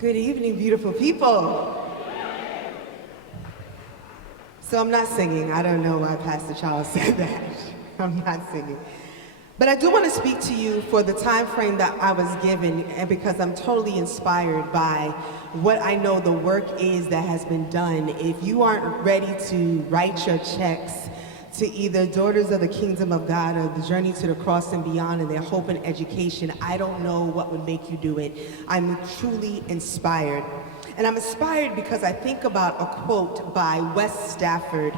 Good evening, beautiful people. So I'm not singing. I don't know why Pastor Charles said that. I'm not singing. But I do want to speak to you for the time frame that I was given, and because I'm totally inspired by what I know the work is that has been done. If you aren't ready to write your checks to either Daughters of the Kingdom of God or the Journey to the Cross and Beyond and their hope and education, I don't know what would make you do it. I'm truly inspired. And I'm inspired because I think about a quote by Wes Stafford.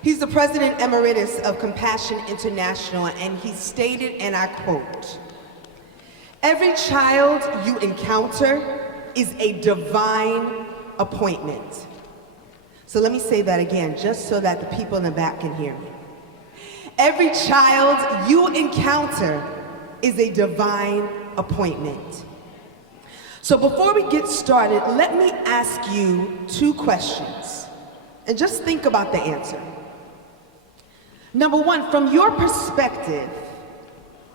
He's the president emeritus of Compassion International, and he stated, and I quote, "Every child you encounter is a divine appointment." So let me say that again, just so that the people in the back can hear me. Every child you encounter is a divine appointment. So before we get started, let me ask you two questions, and just think about the answer. Number one, from your perspective,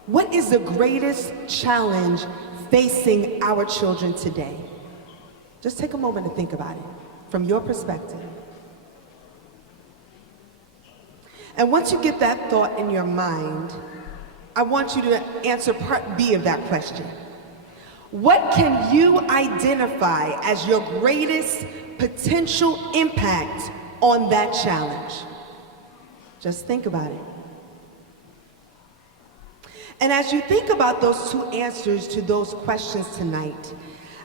what is the greatest challenge facing our children today? Just take a moment to think about it, from your perspective. And once you get that thought in your mind, I want you to answer part B of that question. What can you identify as your greatest potential impact on that challenge? Just think about it. And as you think about those two answers to those questions tonight,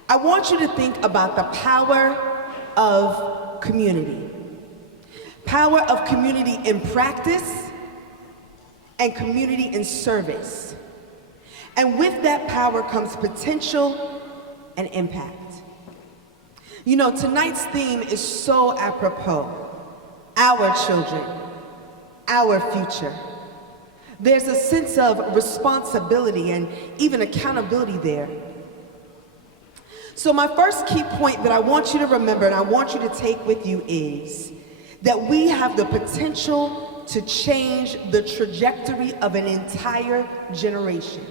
I want you to think about the power of community. Power of community in practice and community in service. And with that power comes potential and impact. You know, tonight's theme is so apropos. Our children, our future. There's a sense of responsibility and even accountability there. So my first key point that I want you to remember and I want you to take with you is that we have the potential to change the trajectory of an entire generation.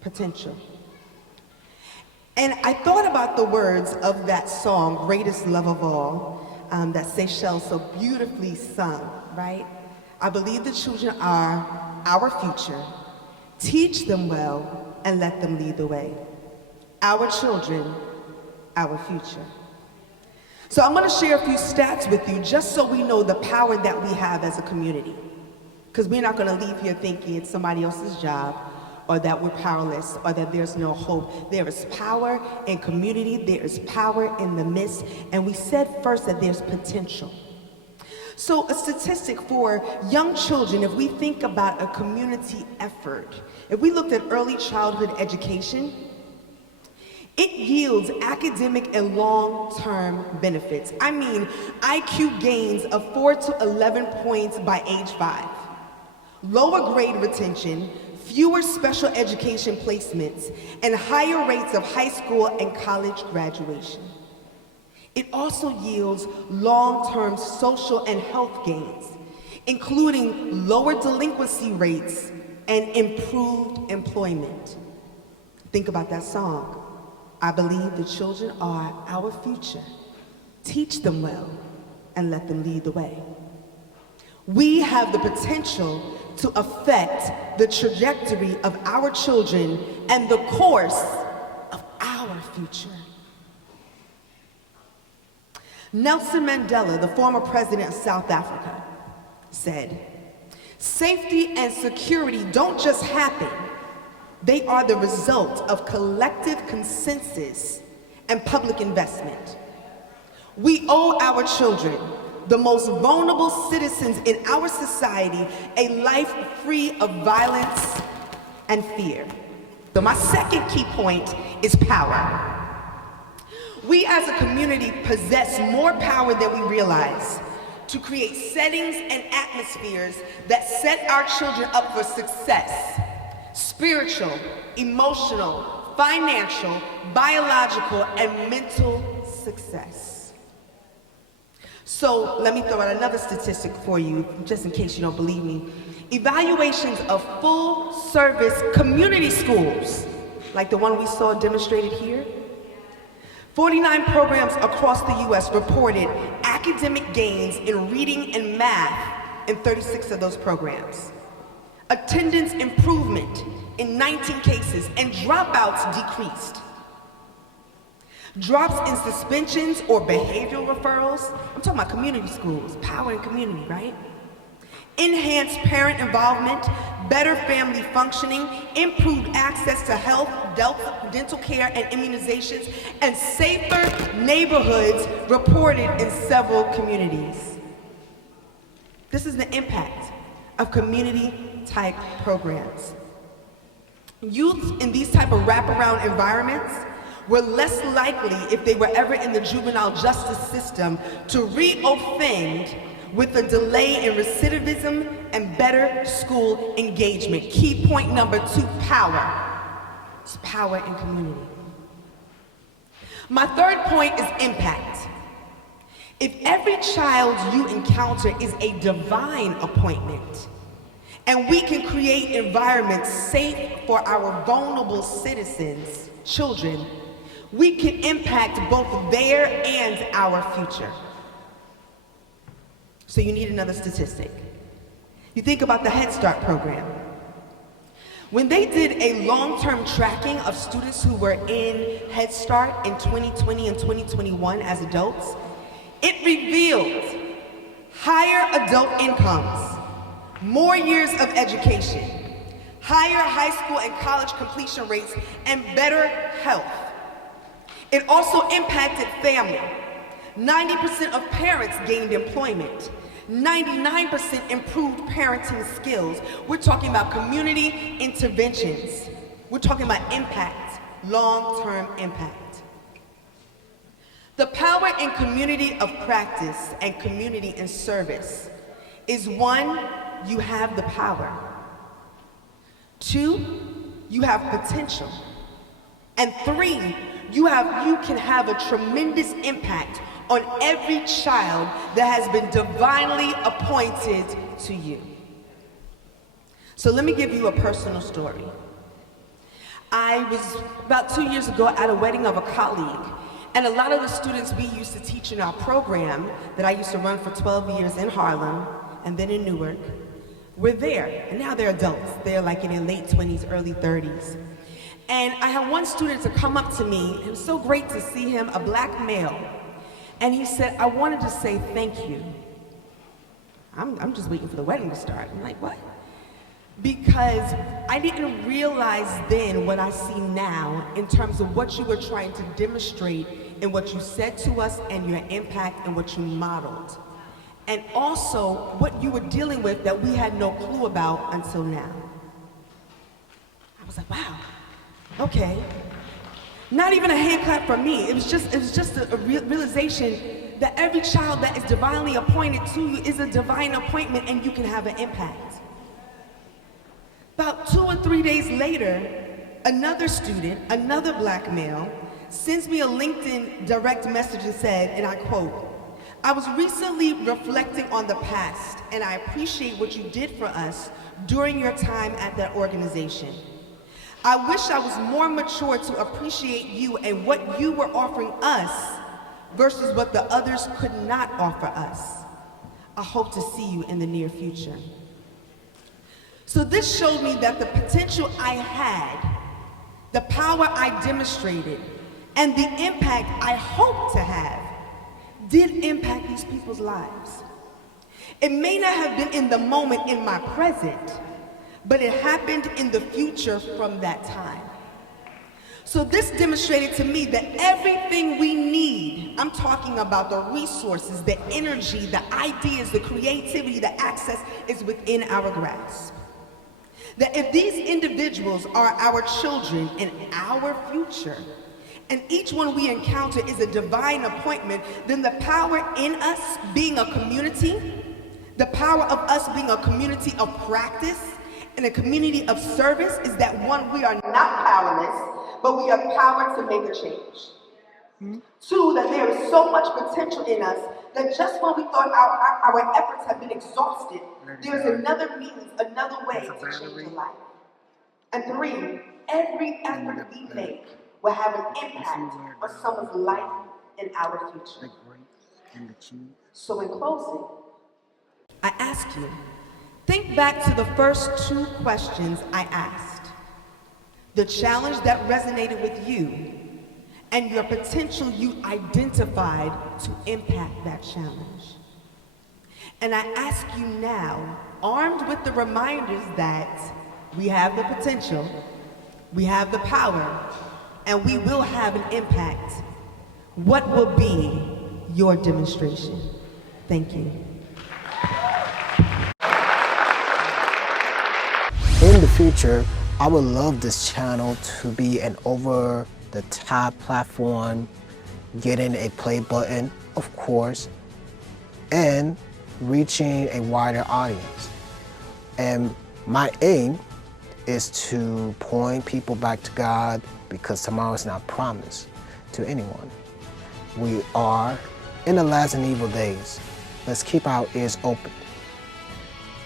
Potential. And I thought about the words of that song, Greatest Love of All, that Seychelles so beautifully sung, right? I believe the children are our future. Teach them well and let them lead the way. Our children, our future. So I'm going to share a few stats with you just so we know the power that we have as a community. Because we're not going to leave here thinking it's somebody else's job, or that we're powerless, or that there's no hope. There is power in community, there is power in the midst, and we said first that there's potential. So a statistic for young children, if we think about a community effort, if we looked at early childhood education, it yields academic and long-term benefits. I mean, IQ gains of 4 to 11 points by age 5, lower grade retention, fewer special education placements, and higher rates of high school and college graduation. It also yields long-term social and health gains, including lower delinquency rates and improved employment. Think about that song. I believe the children are our future. Teach them well and let them lead the way. We have the potential to affect the trajectory of our children and the course of our future. Nelson Mandela, the former president of South Africa, said, "Safety and security don't just happen. They are the result of collective consensus and public investment. We owe our children, the most vulnerable citizens in our society, a life free of violence and fear." So my second key point is power. We as a community possess more power than we realize to create settings and atmospheres that set our children up for success: spiritual, emotional, financial, biological, and mental success. So let me throw out another statistic for you, just in case you don't believe me. Evaluations of full-service community schools, like the one we saw demonstrated here, 49 programs across the U.S. reported academic gains in reading and math in 36 of those programs. Attendance improvement in 19 cases, and dropouts decreased. Drops in suspensions or behavioral referrals, I'm talking about community schools, power and community, right? Enhanced parent involvement, better family functioning, improved access to health, dental care and immunizations, and safer neighborhoods reported in several communities. This is the impact of community-type programs. Youth in these type of wraparound environments were less likely, if they were ever in the juvenile justice system, to re-offend with a delay in recidivism and better school engagement. Key point number 2, power. It's power in community. My third point is impact. If every child you encounter is a divine appointment, and we can create environments safe for our vulnerable citizens, children, we can impact both their and our future. So you need another statistic. You think about the Head Start program. When they did a long-term tracking of students who were in Head Start in 2020 and 2021 as adults, it revealed higher adult incomes, more years of education, higher high school and college completion rates, and better health. It also impacted family. 90% of parents gained employment. 99% improved parenting skills. We're talking about community interventions. We're talking about impact, long-term impact. The power in community of practice and community in service is 1, you have the power. 2, you have potential. And 3, you can have a tremendous impact on every child that has been divinely appointed to you. So let me give you a personal story. I was about 2 years ago at a wedding of a colleague, and a lot of the students we used to teach in our program that I used to run for 12 years in Harlem and then in Newark were there, and now they're adults. They're like in their late 20s, early 30s. And I had one student to come up to me. It was so great to see him, a black male. And he said, I wanted to say thank you. I'm just waiting for the wedding to start. I'm like, what? Because I didn't realize then what I see now in terms of what you were trying to demonstrate in what you said to us and your impact and what you modeled. And also what you were dealing with that we had no clue about until now. I was like, wow, okay. Not even a hand clap from me. It was just a realization that every child that is divinely appointed to you is a divine appointment, and you can have an impact. About 2 or 3 days later, another student, another black male, sends me a LinkedIn direct message and said, and I quote, I was recently reflecting on the past, and I appreciate what you did for us during your time at that organization. I wish I was more mature to appreciate you and what you were offering us versus what the others could not offer us. I hope to see you in the near future. So this showed me that the potential I had, the power I demonstrated, and the impact I hope to have did impact these people's lives. It may not have been in the moment in my present, but it happened in the future from that time. So this demonstrated to me that everything we need, I'm talking about the resources, the energy, the ideas, the creativity, the access, is within our grasp. That if these individuals are our children and our future, and each one we encounter is a divine appointment, then the power in us being a community, the power of us being a community of practice, and a community of service is that, one, we are not powerless, but we have power to make a change. 2, that there is so much potential in us that just when we thought our efforts have been exhausted, there's another means, another way to change a life. And 3, every effort we make will have an impact on someone's life in our future. So in closing, I ask you, think back to the first 2 questions I asked. The challenge that resonated with you and your potential you identified to impact that challenge. And I ask you now, armed with the reminders that we have the potential, we have the power, and we will have an impact, what will be your demonstration? Thank you. In the future, I would love this channel to be an over-the-top platform, getting a play button, of course, and reaching a wider audience. And my aim is to point people back to God, because tomorrow is not promised to anyone. We are in the last and evil days. Let's keep our ears open.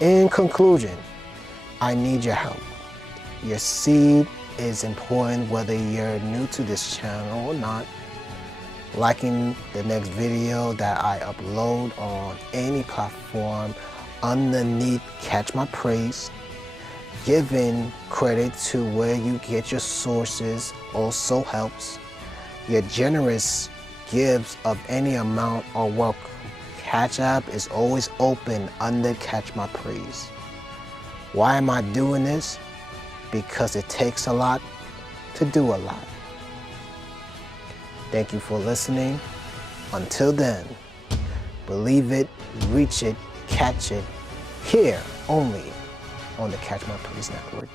In conclusion, I need your help. Your seed is important, whether you're new to this channel or not. Liking the next video that I upload on any platform underneath Catch My Praise. Giving credit to where you get your sources also helps. Your generous gifts of any amount are welcome. Catch App is always open under Catch My Praise. Why am I doing this? Because it takes a lot to do a lot. Thank you for listening. Until then, believe it, reach it, catch it, here only on the Catch My Praise Network.